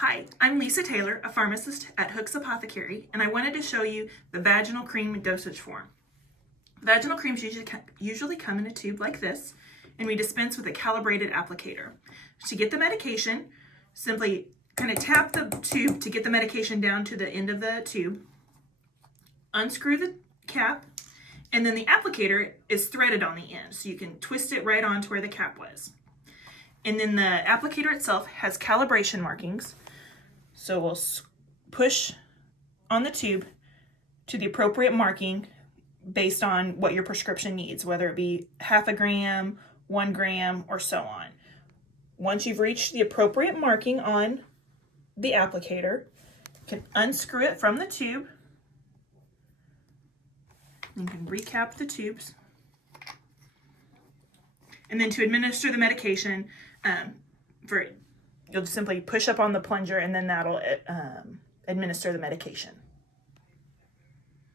Hi, I'm Lisa Taylor, a pharmacist at Hooks Apothecary, and I wanted to show you the vaginal cream dosage form. Vaginal creams usually come in a tube like this, and we dispense with a calibrated applicator. To get the medication, simply kind of tap the tube to get the medication down to the end of the tube, unscrew the cap, and then the applicator is threaded on the end, so you can twist it right on to where the cap was. And then the applicator itself has calibration markings. So we'll push on the tube to the appropriate marking based on what your prescription needs, whether it be 0.5 gram, 1 gram, or so on. Once you've reached the appropriate marking on the applicator, you can unscrew it from the tube. You can recap the tubes. And then to administer the medication, you'll just simply push up on the plunger, and then that'll administer the medication.